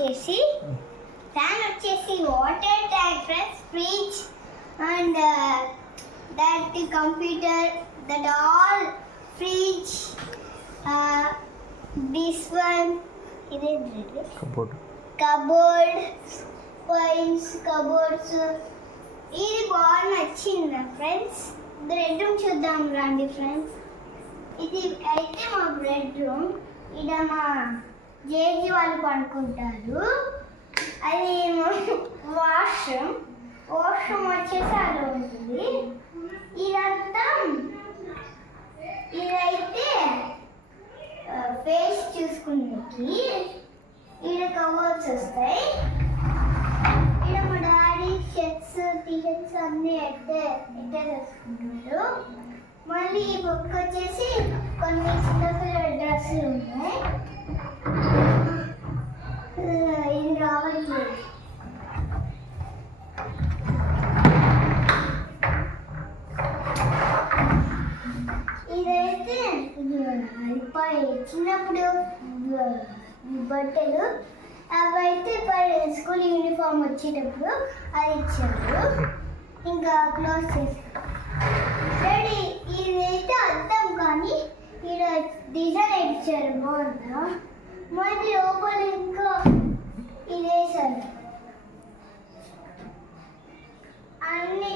వచ్చేసి water tank friends, fridge and that computer, that all fridge, this one, cupboard, points, cupboards. ఇది బాగా నచ్చింది friends. Bedroom చూద్దాం రండి ఫ్రెండ్స్. ఇది అయితే మా బెడ్రూమ్. ఇక్కడ మా జేజీ వాళ్ళు పడుకుంటారు. అది వాష్రూమ్ వచ్చేసి అలా ఉంటుంది. ఇదైతే ఫేస్ చూసుకునేకి ఈడ కవర్స్ వస్తాయి. ఇక్కడ మా డాడీ షర్ట్స్ టీషర్ట్స్ అన్నీ ఎట్టే చేసుకుంటారు. మళ్ళీ ఈ బుక్ వచ్చేసి కొన్ని చిన్నపిల్లల డ్రెస్సులు ఉన్నాయి. ఇది రావట్లేదు. ఇదైతే చిన్నప్పుడు బట్టలు అవైతే స్కూల్ యూనిఫామ్ వచ్చేటప్పుడు అది ఇచ్చారు. ఇంకా క్లోజ్ చేశారు. ఇదైతే అర్థం కానీ ఇక్కడ డిజైన్ ఇచ్చారు బాగుందా. మళ్ళీ లోపల ఇంకా ఇదేసారు. అన్ని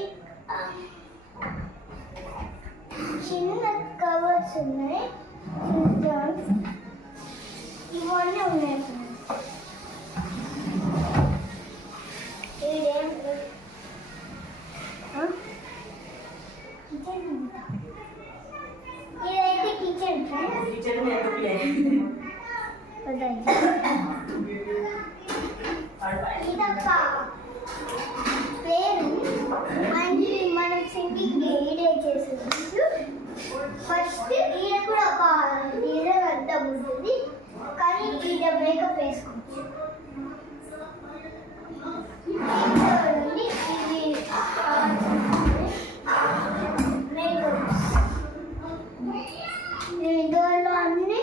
చిన్న కవర్స్ ఉన్నాయి. ఇవన్నీ ఉన్నాయి. ఇదైతే కిచెన్ ఇదొక పేరు. అండ్ మనం సింగింగ్ ఈడే చేసేది. ఫస్ట్ ఈడ కూడా ఒక డిజైన్ అర్థం ఉంటుంది కానీ ఈడ బ్రేకప్ వేసుకోవచ్చు. డోర్లో అన్ని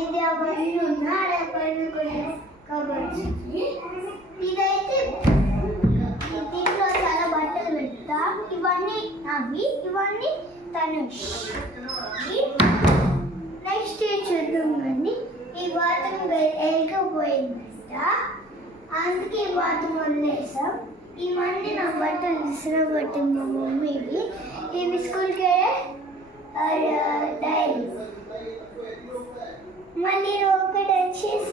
ఇది అవన్నీ ఉన్నాయి. కవర్స్. ఇదైతే దీంట్లో చాలా బట్టలు పెడతా. ఇవన్నీ అవి, ఇవన్నీ తనుష్. నెక్స్ట్ చూద్దాం కానీ ఈ బాత్రూమ్ వెళ్ళకపోయిందంట, అందుకే ఈ బాత్రూమ్ వదిలేసాం. ఇవన్నీ నా బట్టలు తీసుకురాబట్టి మా మమ్మీవి. ఇవి స్కూల్కి డైరీ. మళ్ళీ ఒకటి వచ్చేసి